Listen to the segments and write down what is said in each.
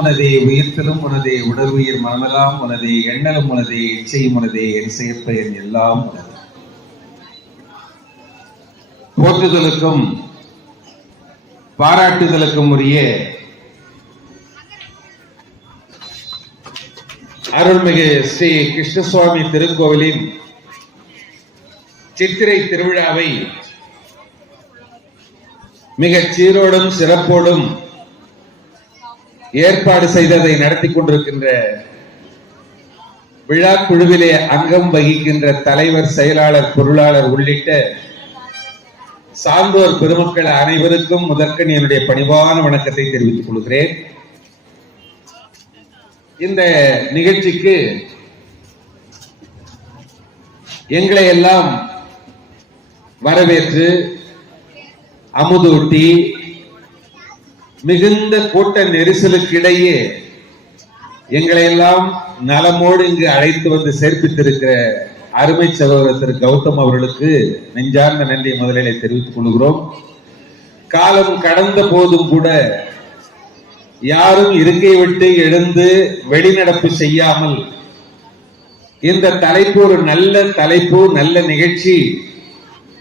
உனதே உயிர்த்தலும் உனதே உடல் உயிர் மனமெல்லாம் உனதே எண்ணலும் உனதே இச்சையும் உனதே என் செயற்பயன் எல்லாம் உனது. போற்றுதலுக்கும் பாராட்டுதலுக்கும் உரிய அருள்மிகு ஸ்ரீ கிருஷ்ணசுவாமி திருக்கோவிலின் சித்திரை திருவிழாவை மிகச் சீரோடும் சிறப்போடும் ஏற்பாடு செய்ததை நடத்தி கொண்டிருக்கின்ற விழா குழுவிலே அங்கம் வகிக்கின்ற தலைவர் செயலாளர் பொருளாளர் உள்ளிட்ட சான்றோர் பெருமக்கள் அனைவருக்கும் முதற்கண் என்னுடைய பணிவான வணக்கத்தை தெரிவித்துக் கொள்கிறேன். இந்த நிகழ்ச்சிக்கு எங்களை எல்லாம் வரவேற்று அமுதூட்டி மிகுந்த கூட்ட நெரிசலுக்கிடையே எங்களை எல்லாம் நலமோடு இங்கு அழைத்து வந்து சேர்ப்பித்திருக்கிற அருமை சகோதரர் திரு கௌதம் அவர்களுக்கு நெஞ்சார்ந்த நன்றியை முதலிலே தெரிவித்துக் கொள்கிறோம். காலம் கடந்த போதும் கூட யாரும் இருக்கை விட்டு எழுந்து வெளிநடப்பு செய்யாமல் இந்த தலைப்பு ஒரு நல்ல தலைப்பு நல்ல நிகழ்ச்சி.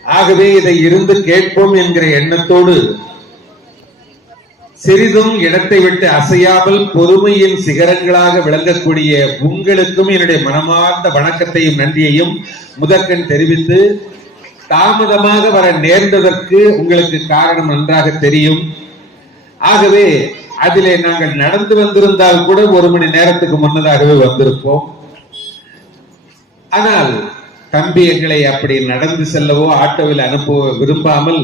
ஆகவே இதை இருந்து கேட்போம் என்கிற எண்ணத்தோடு சிறிதும் இடத்தை விட்டு அசையாமல் பொறுமையின் சிகரங்களாக விளங்கக்கூடிய உங்களுக்கும் என்னுடைய மனமார்ந்த வணக்கத்தையும் நன்றியையும் முதற்கண் தெரிவித்து தாமதமாக வர நேர்ந்ததற்கு உங்களுக்கு காரணம் நன்றாக தெரியும். ஆகவே அதிலே நாங்கள் நடந்து வந்திருந்தால் கூட ஒரு மணி நேரத்துக்கு முன்னதாகவே வந்திருப்போம். ஆனால் தம்பி எங்களை அப்படி நடந்து செல்லவோ ஆட்டோவில் அனுப்பவோ விரும்பாமல்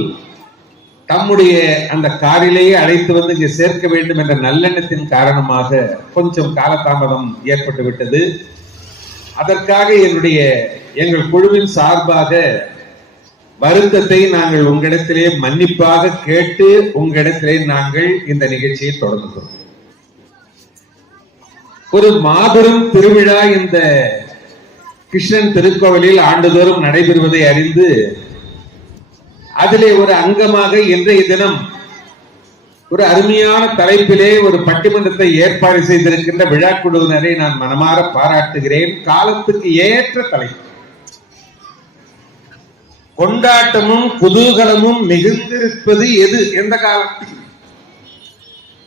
தம்முடைய அந்த காரிலேயே அழைத்து வந்து இங்கே சேர்க்க வேண்டும் என்ற நல்லெண்ணத்தின் காரணமாக கொஞ்சம் காலதாமதம் ஏற்பட்டு விட்டது. அதற்காக என்னுடைய எங்கள் குழுவின் சார்பாக வருத்தத்தை நாங்கள் உங்களிடத்திலே மன்னிப்பாக கேட்டு உங்களிடத்திலே நாங்கள் இந்த நிகழ்ச்சியை தொடங்குகிறோம். ஒரு மாபெரும் திருவிழா இந்த கிருஷ்ணன் திருக்கோவிலில் ஆண்டுதோறும் நடைபெறுவதை அறிந்து அதிலே ஒரு அங்கமாக இன்றைய தினம் ஒரு அருமையான தலைப்பிலே ஒரு பட்டிமன்றத்தை ஏற்பாடு செய்திருக்கின்ற விழா குழுவினரை நான் மனமாற பாராட்டுகிறேன். காலத்துக்கு ஏற்ற தலைப்பு. கொண்டாட்டமும் குதூகலமும் மிகுந்திருப்பது எது? எந்த காலம்?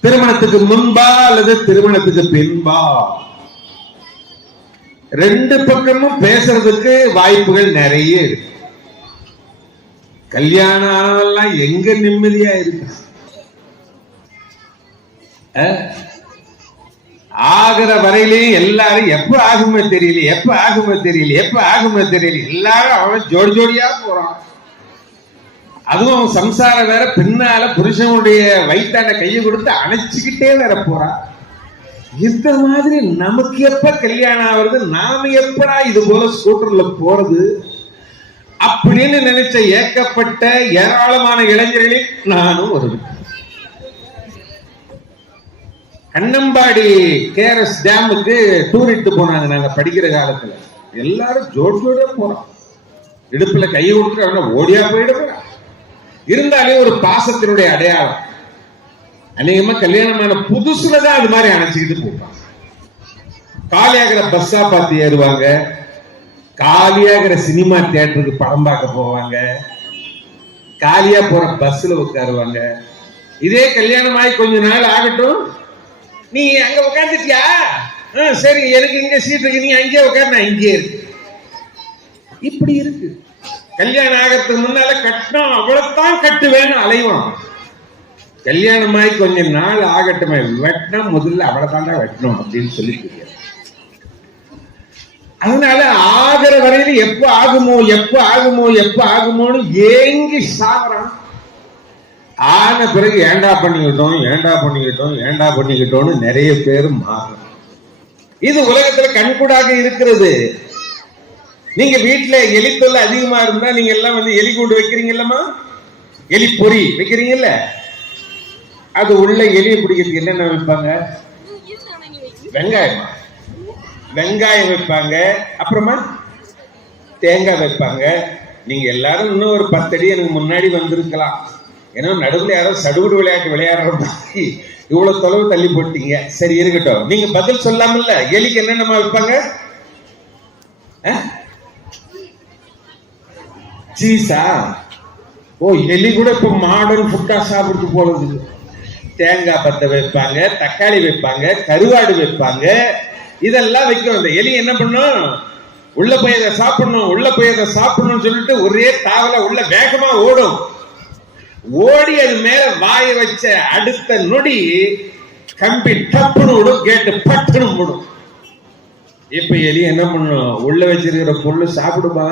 திருமணத்துக்கு முன்பா அல்லது திருமணத்துக்கு பின்பா? ரெண்டு பக்கமும் பேசுறதுக்கு வாய்ப்புகள் நிறைய இருக்கு. கல்யாணம் ஆனவெல்லாம் எங்க நிம்மதியா இருக்கு? ஆகிற வரையிலையும் எல்லாரும் எப்ப ஆகுமே தெரியல எப்ப ஆகுமே தெரியல எப்ப ஆகுமே தெரியல. எல்லாரும் அவன் ஜோடி ஜோடியா போறான். அதுவும் அவன் சம்சாரம் வேற பின்னால புருஷனுடைய வயிற்றான கையை கொடுத்து அணைச்சுக்கிட்டே வேற போறான். இந்த மாதிரி நமக்கு எப்ப கல்யாணம் ஆகுறது? நாம எப்படா இது போல ஸ்கூட்டர்ல போறது? அப்படின்னு நினைச்ச ஏக்கப்பட்ட ஏராளமான இளைஞர்களில் நானும் ஒருவன் கண்ணம்பாடி கேரஸ் டேமுக்கு டூர் இட்டு போனாங்க நாங்க படிக்கிற காலத்துல. எல்லாரும் ஜோடி ஜோடியா போறோம். இடுப்புல கை கொடுத்து அவன ஓடியா போயிட இருந்தாலே ஒரு பாசத்தினுடைய அடையாளம். அநேகமா கல்யாணமான புதுசுல தான் அது மாதிரி அணைச்சிக்கிட்டு போவாங்க காலியாகிற பஸ்ஸா பார்த்து ஏறுவாங்க. காலியாகிற சினிமா தியேட்டருக்கு படம் பார்க்க போவாங்க. காலியா போற பஸ்ல உட்காருவாங்க. இதே கல்யாணம் ஆகி கொஞ்ச நாள் ஆகட்டும். நீ அங்க உட்காந்துட்டியா சரி எனக்கு இங்க சீட் இருக்கு. நீ அங்கேயே உட்கார் நான் இங்கே இருக்கு இப்படி இருக்கு. கல்யாணம் ஆகிறதுக்கு முன்னால கட்டணும் அவ்வளவுதான் கட்டுவேன்னு அலைவான் கல்யாணமாய் கொஞ்ச நாள் ஆகட்டுமே. வெட்டினா முதல்ல அவ்வளவுதான் வெட்டணும் அப்படின்னு சொல்லிட்டு அதனால ஆகிற வரையில எப்ப ஆகுமோ எப்ப ஆகுமோ எப்ப ஆகுமோன்னு ஏங்கி சாகுறான் ஆன பிறகு ஏண்டா பண்ணிக்கிட்டோம் ஏண்டா பண்ணிக்கிட்டோம் ஏண்டா பண்ணிக்கிட்டோம்னு நிறைய பேர் மாறும் இது உலகத்துல கண்கூடாக இருக்கிறது. நீங்க வீட்டுல எலி தொல்லை அதிகமா இருந்தா நீங்க எல்லாம் வந்து எலி கூண்டு வைக்கிறீங்கல்லம்மா? எலி பொறி வைக்கிறீங்கல்ல? அது உள்ள எலியை பிடிக்கிறதுக்கு என்னென்ன வைப்பாங்க? வெங்காயமா? வெங்காயம் வைப்பாங்க. அப்புறமா தேங்காய் வைப்பாங்க. நீங்க எல்லாரும் இன்னும் ஒரு பத்தடி எனக்கு முன்னாடி வந்திருக்கலாம். ஏன்னா நடுவில் யாரோ சடுகுடு விளையாட்டு விளையாடுற மாதிரி இவ்வளவு தொலைவு தள்ளி போட்டீங்க. சரி இருக்கட்டும். நீங்க பதில் சொல்லாமல்ல எலிக்கு என்னென்னமா வைப்பாங்க? அஹ்? சீஸா ஓ எலி கூட இப்ப மாடர்ன் ஃபுட்டா சாப்பிட்டு போறது தேங்காய் பத்த வைப்பாங்க தக்காளி வைப்பாங்க கருவாடு வைப்பாங்க. இதெல்லாம் வைக்கிறோம் இந்த எலி என்ன பண்ணும்? உள்ள போய் அதை சாப்பிடணும் உள்ள போய் அதை சாப்பிடணும்னு சொல்லிட்டு ஒரே தாவல உள்ள வேகமா ஓடும். ஓடி அது மேல வாய வச்ச அடுத்த நொடி கம்பி டப்புன்னு விடும் கேட்டு பட்டுன்னு விடும் இப்ப எலி என்ன பண்ணும்? உள்ள வச்சிருக்கிற பொருள் சாப்பிடுமா?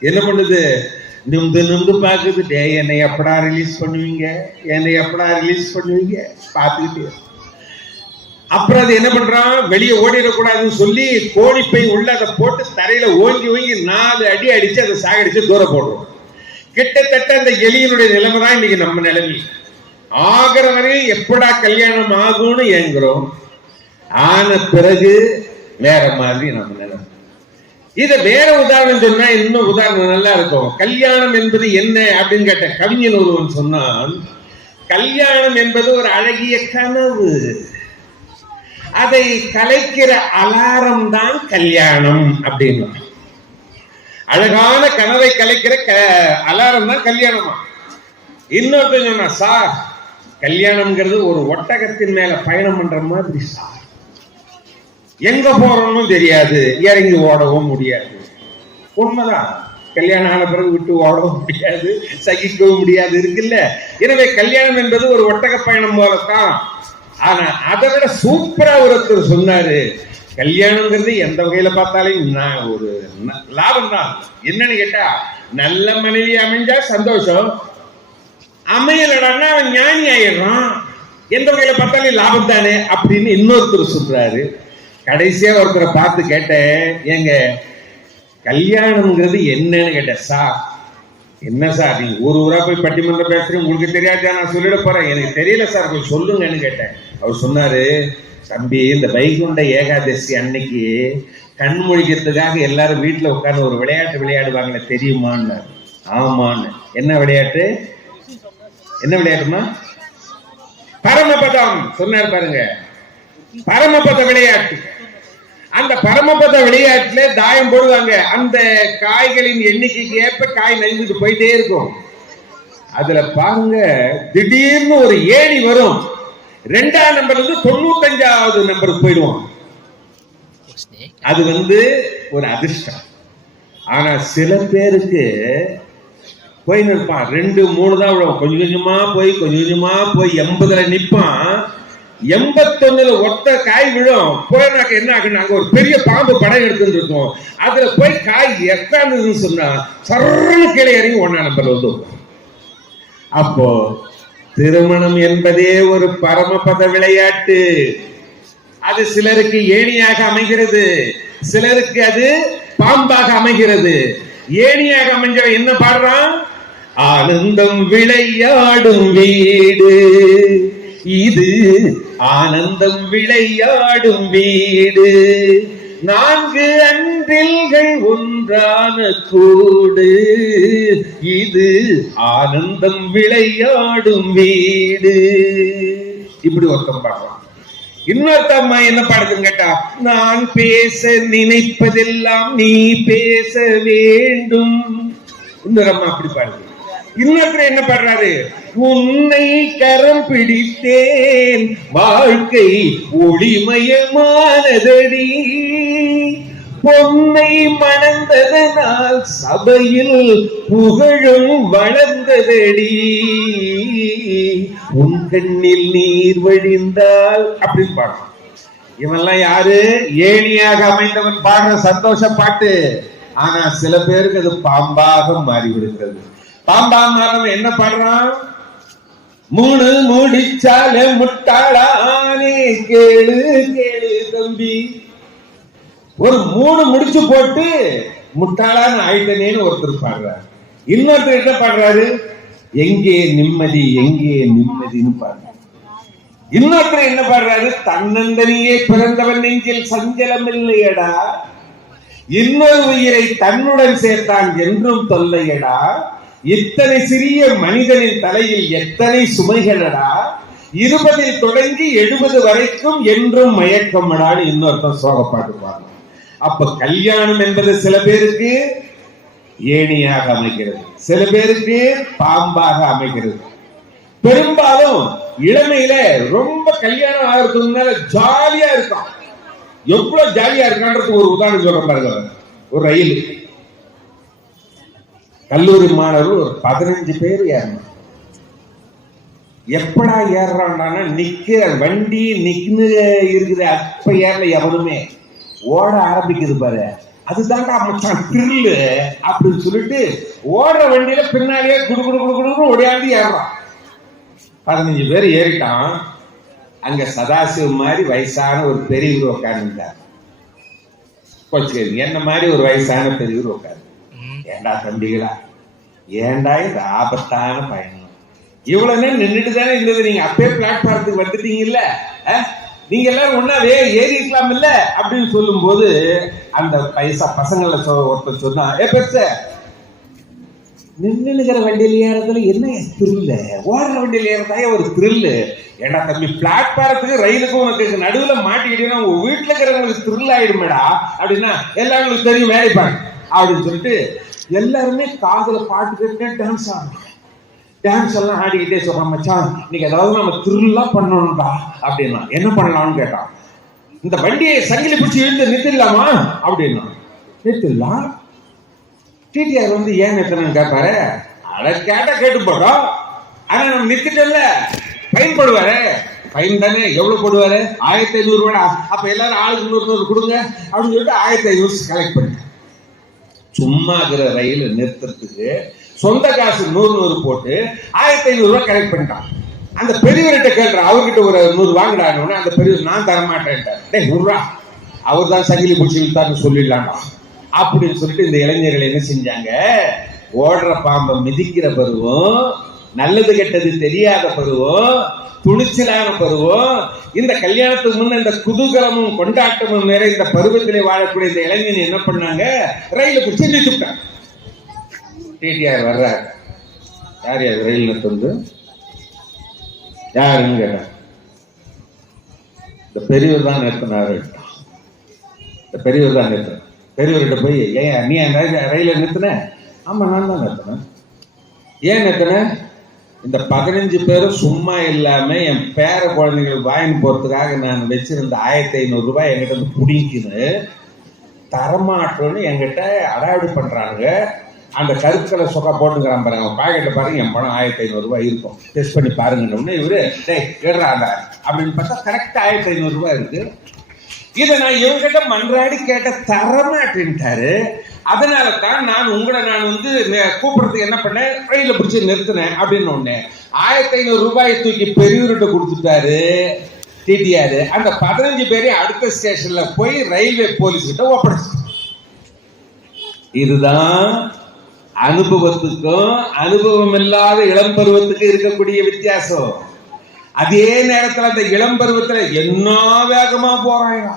என்ன பண்ணுது? நிமிந்து நிமிந்து பாக்குது டே என்னை எப்படா ரிலீஸ் பண்ணுவீங்க? என்னை எப்படா ரிலீஸ் பண்ணுவீங்க? பாத்துக்கிட்டே அப்புறம் அது என்ன பண்றான்? வெளியே ஓடிடக்கூடாதுன்னு சொல்லி கோணிப்பை உள்ள அதை போட்டு தரையில ஓங்கி ஓங்கி நாலு அடி அடிச்சு அதை சாகடிச்சு தூர போடுறோம். கிட்டத்தட்ட அந்த எலியினுடைய நிலைமை தான் இன்னைக்கு நம்ம நிலைமை. ஆகிற வரையும் எப்படா கல்யாணம் ஆகும்னு ஏங்குறோம். ஆன பிறகு வேற மாதிரி நம்ம நிலைமை. இத வேற உதாரணம் சொன்னா இன்னும் உதாரணம் நல்லா இருக்கும். கல்யாணம் என்பது என்ன அப்படின்னு கேட்ட கவிஞன் ஒருவன் சொன்னான் கல்யாணம் என்பது ஒரு அழகிய கனவு. அதை கலைக்கிற அலாரம் தான் கல்யாணம் அப்படின்னு. அழகான கனவை கலைக்கிற க- அலாரம் தான் கல்யாணமா. இன்னொருத்தர் சொன்னா சார் கல்யாணம்ங்கிறது ஒரு ஒட்டகத்தின் மேல பயணம் பண்ற மாதிரி சார். எங்க போறோம்னு தெரியாது இறங்கி ஓடவும் முடியாது. உண்மைதான். கல்யாணம் ஆன பிறகு விட்டு ஓடவும் முடியாது சகிக்கவும் முடியாது இருக்குல்ல? எனவே கல்யாணம் என்பது ஒரு ஒட்டக பயணம் போலத்தான். ஆனா அதை விட சூப்பரா ஒருத்தர் சொன்னாரு கல்யாணம்ங்கிறது எந்த வகையில பார்த்தாலும் நான் ஒரு லாபம் தான். என்னன்னு கேட்டா நல்ல மனைவி அமைஞ்சா சந்தோஷம். அமையலடான்னா அவன் ஞானி ஆயிடுறான். எந்த வகையில பார்த்தாலும் லாபம் தானே அப்படின்னு இன்னொருத்தர் சொல்றாரு. கடைசியா ஒருத்தரை பார்த்து கேட்டேன் ஏங்க கல்யாணம்ங்கிறது என்னன்னு கேட்டேன் சார். என்ன சார் நீங்க ஊர் ஊரா போய் பட்டிமன்றம் பேசுறீங்க? உங்களுக்கு தெரியாதா? நான் சொல்லிட போறேன். எனக்கு தெரியல சார். கொஞ்சம் சொல்லுங்கன்னு கேட்டேன். அவர் சொன்னாரு தம்பி இந்த வைகுண்ட ஏகாதசி அன்னைக்கு கண் முழிக்கிறதுக்காக எல்லாரும் வீட்டுல உட்கார்ந்து ஒரு விளையாட்டு விளையாடுவாங்களே தெரியுமான்னு ஆமான்னு. என்ன விளையாட்டு? என்ன விளையாட்டுமா பரமபதம். சொன்னார் பாருங்க. பரமபத விளையாட்டு. அந்த பரமபத விளையாட்டுல தாயம் போடுவாங்க. அந்த காய்களின் எண்ணிக்கைக்கு ஏற்ப காய் நழுந்துட்டு போயிட்டே இருக்கும். அதுல பாருங்க திடீர்னு ஒரு ஏணி வரும். ரெண்டாம் நம்பர்ல இருந்து தொண்ணூத்தஞ்சாவது நம்பருக்கு போயிடுவோம் அது வந்து ஒரு அதிர்ஷ்டம். ஆனா சில பேருக்கு போய் நிற்பான் ரெண்டு மூணு தான் விழும் கொஞ்சம் கொஞ்சமா போய் கொஞ்சம் கொஞ்சமா போய் எண்பதுல நிற்பான் எண்பத்தொன்னுல ஒத்த காய் விழும். போயினாக்க என்ன ஆகும் அங்க ஒரு பெரிய பாம்பு படம் எடுத்துட்டு இருக்கோம். அதுல போய் காய் எத்தானதுன்னு சொன்னா சர்ன்னு கீழே இறங்கி ஒன்னா நம்பர் வந்து அப்போ திருமணம் என்பதே ஒரு பரமபத விளையாட்டு. அது சிலருக்கு ஏணியாக அமைகிறது. சிலருக்கு அது பாம்பாக அமைகிறது. ஏணியாக அமைஞ்சவன் என்ன பாடுறான்? ஆனந்தம் விளையாடும் வீடு. இது ஆனந்தம் விளையாடும் வீடு. நான்கு அன்றில்கள் ஒன்றான கூடு. இது ஆனந்தம் விளையாடும் வீடு. இப்படி ஒருத்தம் பாடுறான். இன்னொருத்த அம்மா என்ன பாடுதுன்னு கேட்டா நான் பேச நினைப்பதெல்லாம் நீ பேச வேண்டும். இன்னொரு அம்மா அப்படி பாடுது. இன்னொருத்தர் என்ன பாடுறாரு உன்னை கரம் பிடித்தேன். வாழ்க்கை ஒளிமயமானதடி. பொன்னை மணந்ததனால் சபையில் புகழும் வளர்ந்ததடி. உன் கண்ணில் நீர் வழிந்தால் அப்படின்னு பாடுறான் இவன்லாம் யாரு? ஏணியாக அமைந்தவன் பாடுற சந்தோஷ பாட்டு. ஆனா சில பேருக்கு அது பாம்பாக மாறி பாம்பா மாறவன் என்ன பாடுறான்? மூணு முடிச்சால முட்டாளானே கேளு கேளு தம்பி. ஒரு மூணு முடிச்சு போட்டு முட்டாளான்னு ஆயிட்டனேன்னு ஒருத்தர் பாடுறாரு. இன்னொருத்தர் என்ன பாடுறாரு? எங்கே நிம்மதி எங்கே நிம்மதின்னு பாடுறாரு. இன்னொருத்தர் என்ன பாடுறாரு? தன்னந்தனியே பிறந்தவன் நெஞ்சில் சஞ்சலம் இல்லையடா இன்னொரு உயிரை தன்னுடன் சேர்த்தான் என்றும் தொல்லையடா. இத்தனை சிறிய மனிதனின் தலையில் எத்தனை சுமைகளடா? இருபதில் தொடங்கி எழுபது வரைக்கும் என்றும் மயக்கமடான்னு இன்னொருத்தன் சோகப்பாட்டுவாங்க அப்ப கல்யாணம் என்பது சில பேருக்கு ஏணியாக அமைகிறது. சில பேருக்கு பாம்பாக அமைகிறது. பெரும்பாலும் இளமையில ரொம்ப கல்யாணம் ஆகிறதுக்கு முன்னால ஜாலியா இருக்கும் எவ்வளவு ஜாலியா இருக்கான்றது ஒரு உதாரணம் சொல்ற பாருங்க. ஒரு ரயில். கல்லூரி மாணவர் ஒரு பதினஞ்சு பேர் ஏறணும். எப்படா ஏறுறான்னா நிக்கிற வண்டி நின்னு இருக்குது அப்ப ஏறல எவனுமே. ஓட ஆரம்பிக்குது பாரு. அதுதான்டா மச்சான் த்ரில்லு அப்படின்னு சொல்லிட்டு ஓடுற வண்டியில பின்னாடியே குடு குடு குடு குடுன்னு ஓடியாந்து ஏறுறான். பதினஞ்சு பேர் ஏறிட்டான். அங்க சதாசிவம் மாதிரி வயசான ஒரு பெரியவர் உட்கார்ந்துட்டார். கொஞ்சம் என்ன மாதிரி ஒரு வயசான பெரியவர் உட்காரு ஏண்டா தம்பிகளா? ஏண்டா இது ஆபத்தான பயணம்? இவ்வளவு நேரம் நின்றுட்டு தானே இருந்தது. நீங்க அப்பயே பிளாட்பாரத்துக்கு வந்துட்டீங்கல்ல அஹ்? நீங்க எல்லாரும் ஒன்னாவே ஏறி இருக்கலாம் இல்ல அப்படின்னு சொல்லும் போது அந்த பைசா பசங்களை சொ- ஒருத்தர் சொன்னா ஏ பெருச நின்று வண்டியில் ஏறதுல என்ன த்ரில்ல ஓடுற வண்டியில் ஏறதா ஒரு த்ரில்லு ஏன்னா தம்பி பிளாட்பாரத்துக்கு ரயிலுக்கும் உனக்கு நடுவுல மாட்டிக்கிட்டீங்கன்னா உங்க வீட்டுல இருக்கிறவங்களுக்கு த்ரில் ஆயிடுமேடா? அப்படின்னா எல்லாருக்கும் தெரியும் வேலைப்பாங்க அப்படின்னு சொல்லிட்டு எல்லாருமே காதல பாட்டு கேட்டு டான்ஸ் ஆடணும் டான்ஸ் எல்லாம் ஆடிக்கிட்டே சொல்றான் மச்சான் இன்னைக்கு ஏதாவது நம்ம திருவிழா பண்ணணும்டா. அப்படின்னா என்ன பண்ணலாம்னு கேட்டான் இந்த வண்டியை சங்கிலி பிடிச்சி இழுத்து நிறுத்திடலாமா? அப்படின்னா நிறுத்திடலாம் டிடிஆர் வந்து ஏன் நிறுத்தணும்னு கேட்பாரு அதை கேட்டா கேட்டு போட்டோம் ஆனா நம்ம நிறுத்திட்டோம்ல ஃபைன் போடுவாரு. ஃபைன் தானே எவ்வளவு போடுவாரு? ஆயிரத்தி ஐநூறு ரூபா அப்ப எல்லாரும் ஆளுக்கு நூறு நூறு கொடுங்க. அப்படின்னு சொல்லிட்டு ஆயிரத்தி ஐநூறு கலெக்ட் பண்ணி சும்மா இருக்கிற ரயில் நிறுத்துறதுக்கு சொந்த காசு நூறு நூறு போட்டு ஆயிரத்தி ஐநூறு ரூபாய் கலெக்ட் பண்ணிட்டான். அந்த பெரியவர்கிட்ட கேட்கிறான் அவர்கிட்ட ஒரு நூறு வாங்கிடான்னு அந்த பெரியவர் நான் தர மாட்டேன்ட்டார் நூறுரூவா அவர் தான் சங்கிலி பிடிச்சி இழுத்தாருன்னு சொல்லிடலாமா? அப்படின்னு சொல்லிட்டு இந்த இளைஞர்கள் என்ன செஞ்சாங்க? ஓடுற பாம்பை மிதிக்கிற பருவம் நல்லது கெட்டது தெரியாத பருவம் துணிச்சலான பருவம் இந்த கல்யாணத்துக்கு முன்ன இந்த குதூகலமும் கொண்டாட்டமும் நிறைந்த பருவத்திலே வாழக்கூடிய இந்த இளைஞன் என்ன பண்ணாங்க? ரயில பிடிச்சி நிறுத்திட்டாங்க டிடிஆர் வர்றாரு. யார் யார் ரயில் நிறுத்துறது யாருன்னு இந்த பெரியவர் தான் நிறுத்தினாரு. இந்த பெரியவர் தான் நிறுத்தின பெரியவர்கிட்ட போய் ஏன் நீ ரயில நிறுத்தின? ஆமா நான் தான் நிறுத்தினேன். ஏன் நிறுத்தினேன் இந்த பதினஞ்சு பேரும் சும்மா இல்லாம என் பேர குழந்தைகள் வாங்கி போறதுக்காக நான் வச்சிருந்த ஆயிரத்தி ஐநூறு ரூபாய் என்கிட்ட வந்து பிடிக்குன்னு தரமாட்டோன்னு என்கிட்ட அடாடு பண்றாங்க. அந்த கருக்களை சொக்கா போட்டுக்கிறான் பாருங்க பாக்கெட்டை பாக்கெட்ல பாருங்க என் பணம் ஆயிரத்தி ஐநூறு ரூபாய் இருக்கும். டெஸ்ட் பண்ணி பாருங்கன்னு இவரு டேய் கேடுறாங்க அப்படின்னு பார்த்தா கரெக்டாக ஆயிரத்தி ஐநூறு ரூபாய் இருக்கு. இதை நான் இவங்கிட்ட மன்றாடி கேட்ட தரமாட்டேன்ட்டாரு. அதனால தான் நான் உங்களை நான் வந்து கூப்பிடுறதுக்கு என்ன பண்ணேன்? ரயில பிடிச்சி நிறுத்தினேன் அப்படின்னு ஒண்ணு ஆயிரத்தி ஐநூறு ரூபாயை தூக்கி பெரியவர்கிட்ட கொடுத்துட்டாரு. டிடிஆர் அந்த பதினஞ்சு பேரை அடுத்த ஸ்டேஷன்ல போய் ரயில்வே போலீஸ் கிட்ட ஒப்படைச்சு இதுதான் அனுபவத்துக்கும் அனுபவம் இல்லாத இளம் பருவத்துக்கு இருக்கக்கூடிய வித்தியாசம். அதே நேரத்தில் அந்த இளம் பருவத்தில் என்ன வேகமா போறாங்க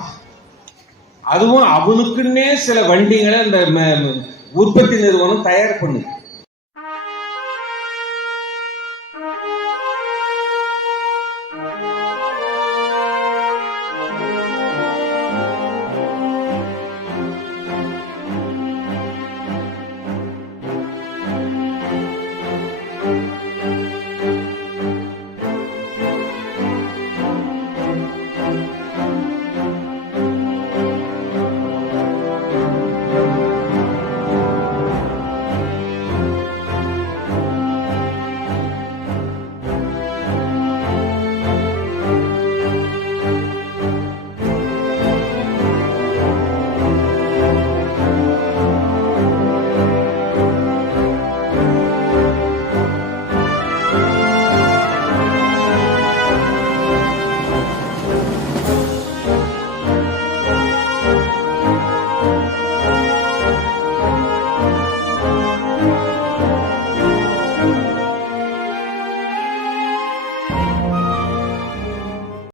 அதுவும் அவனுக்குன்னே சில வண்டிகளை இந்த உற்பத்தி நிறுவனம் தயார் பண்ணுது.